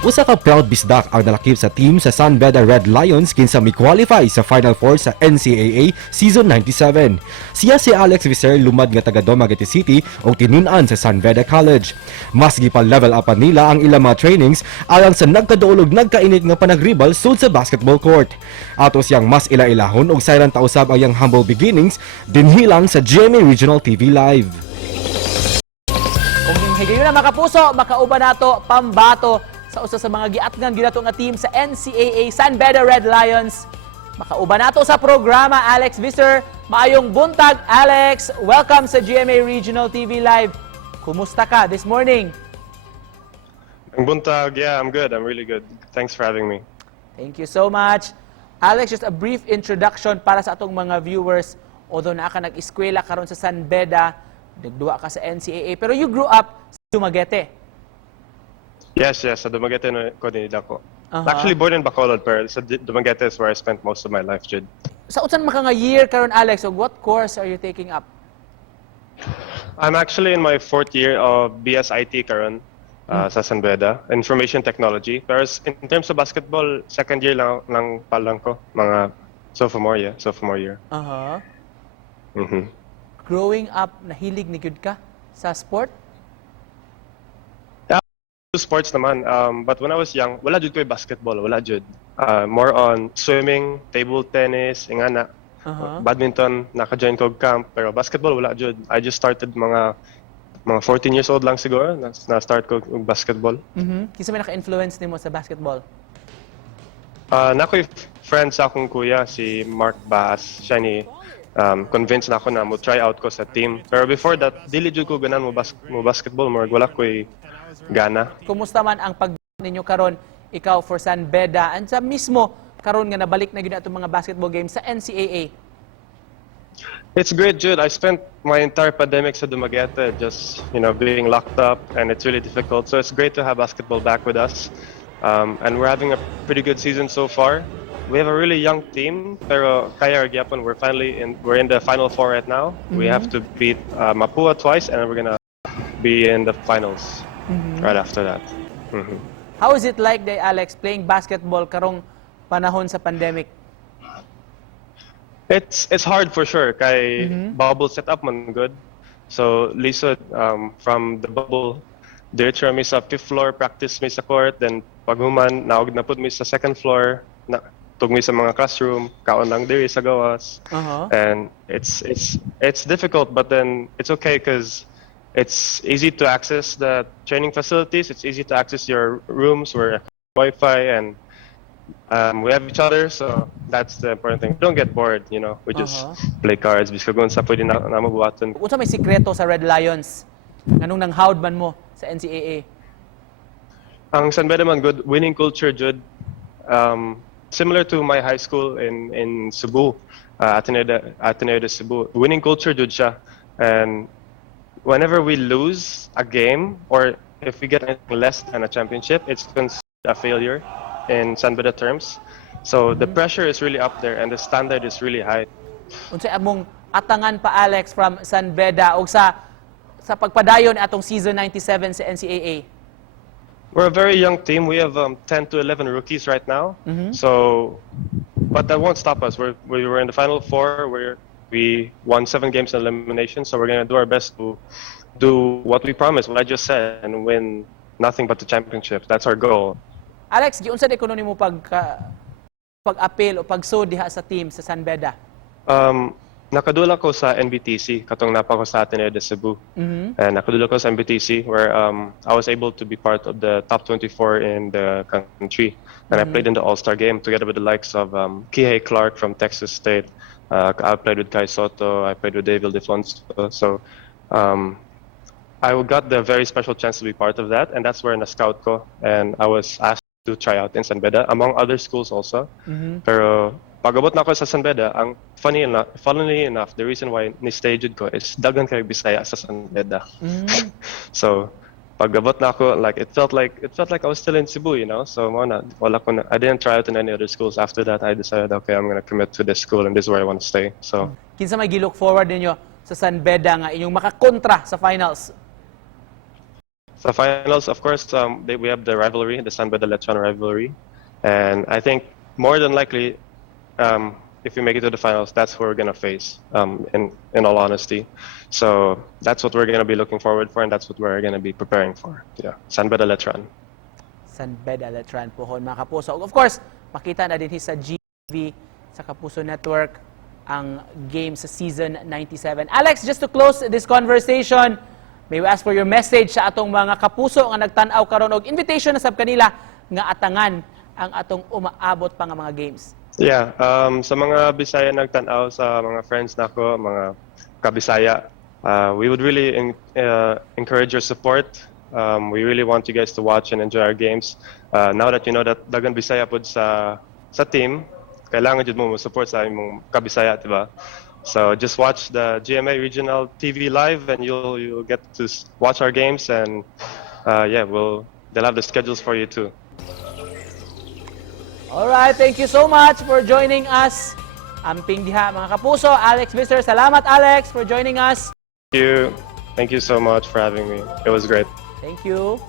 Usa ka proud bisdak ang nalakip sa team sa Beda Red Lions kinsa mi-qualify sa Final Four sa NCAA Season 97. Siya si Alex Visser lumad nga taga Dumaguete City o tinun-an sa Beda College. Mas gipal-level upan nila ang ilang mga trainings alang sa nagkaduolog nagkainit nga panagribal sud sa basketball court. Ato siyang mas ila-ilahon og silent tausab ang iyang humble beginnings dinhilang sa GMA Regional TV Live. Kung higayon na makapuso, makauban nato pambato sa usa sa mga giatngan ginato nga team sa NCAA Beda Red Lions. Makauban nato sa programa Alex Visser. Maayong buntag, Alex. Welcome sa GMA Regional TV Live. Kumusta ka this morning? Ang buntag, yeah, I'm good. I'm really good. Thanks for having me. Thank you so much. Alex, just a brief introduction para sa atong mga viewers. Although naa ka nag-eskwela karon sa Beda, nagduwa ka sa NCAA, pero you grew up sa Dumaguete. Yes, sa Dumaguete ko din ako. Actually born in Bacolod, pero sa Dumaguete is where I spent most of my life, Jude. Sa unsan maka nga year karon, Alex? So what course are you taking up? I'm actually in my 4th year of BSIT karon sa Beda, Information Technology. Pero in terms of basketball, 2nd year lang ko, mga sophomore year. Growing up, nahilig ni gud ka sa sport? Sports naman, but when I was young, wala jud ko basketball, wala jud. More on swimming, table tennis, ingana. Badminton, naka-join ko camp, pero basketball wala jud. I just started mga 14 years old lang siguro na-start ko og basketball. Kinsa may naka-influence nimo sa basketball? Nakoy friend sa akong kuya, si Mark Bass. Siya ni convinced na ako na mo try out ko sa team. Pero before that, dili jud ko ganan mo basketball, more wala ko'y gana. Kumusta man ang pag ninyo karon, ikaw for Beda, and sa mismo karon nga nabalik na gyud atong mga basketball games sa NCAA? It's great, Jude. I spent my entire pandemic sa Dumaguete just, being locked up, and it's really difficult. So it's great to have basketball back with us. And we're having a pretty good season so far. We have a really young team, pero kaya gyapon, we're in the Final Four right now. We have to beat Mapua twice, and we're gonna be in the finals right after that. How is it like, Alex, playing basketball karong panahon sa pandemic? It's hard for sure. Kay bubble setup man good. So lisod from the bubble, diretso mi sa 5th floor, practice mi sa court, then paghuman naog na pud mi sa 2nd floor, tug mi sa mga classroom, kaon lang diri sa gawas. And it's difficult, but then it's okay because it's easy to access the training facilities. It's easy to access your rooms where Wi-Fi, and we have each other, so that's the important thing. We don't get bored, we just play cards. Bisko kung sa pwede na mabuhaton. Unsa may sikreto sa Red Lions? Nganong nanghawd man mo sa NCAA? Ang Beda man good winning culture, Jude. Similar to my high school in Cebu, Ateneo de Cebu. Winning culture, Jude siya. And whenever we lose a game, or if we get anything less than a championship, it's considered a failure in Beda terms. So the pressure is really up there, and the standard is really high. Unsay among atangan pa, Alex, from Beda o sa pagpadayon atong season 97 sa NCAA? We're a very young team. We have 10 to 11 rookies right now. So, but that won't stop us. We were in the Final Four. We won 7 games in elimination, so we're going to do our best to do what we promised, what I just said, and win nothing but the championship. That's our goal. Alex, giunsa di kuno nimo pag-appeal o pag-sud diha sa team sa Beda? Nakadula ko sa NBTC, katong napa ko sa Ateneo de Cebu. And nakadula ko sa NBTC where I was able to be part of the top 24 in the country. And I played in the All-Star game together with the likes of Kihei Clark from Texas State. I played with Kai Soto, I played with David Defonso. So I got the very special chance to be part of that, and that's where na-scout ko. And I was asked to try out in Beda, among other schools also. Pero pag-abot na ako sa Beda, ang funnily enough, the reason why ni-staged ko is dagan kay Bisaya sa Beda. So pag-abot na ako, like it felt like I was still in Cebu, So I didn't try out in any other schools. After that, I decided, okay, I'm gonna commit to this school, and this is where I want to stay. So kinsa may gi-look forward ninyo sa Beda nga inyong makakontra sa finals? Sa finals, of course, we have the rivalry, the San Beda Lechon rivalry, and I think more than likely, if we make it to the finals, that's who we're gonna face. In all honesty, so that's what we're gonna be looking forward for, and that's what we're gonna be preparing for. Yeah, San Beda Lechon. San Beda Letran pohon mga kapuso. Of course, makita na din sa GV, sa Kapuso Network, ang game sa season 97. Alex, just to close this conversation, may we ask for your message sa atong mga kapuso nga nagtan-aw karon og invitation na sab kanila nga atangan ang atong umaabot pa nga mga games. Yeah, sa mga Bisaya nagtan-aw, sa mga friends nako, mga ka-Bisaya, we would really encourage your support. We really want you guys to watch and enjoy our games. Now that you know that dagan Bisaya pod sa team, kailangan jud mo support sa imong ka-Bisaya, diba? So just watch the GMA Regional TV live, and you'll get to watch our games, and yeah, they'll have the schedules for you too. Alright, thank you so much for joining us. Amping diha mga kapuso, Alex Visser. Salamat Alex for joining us. Thank you so much for having me. It was great. Thank you.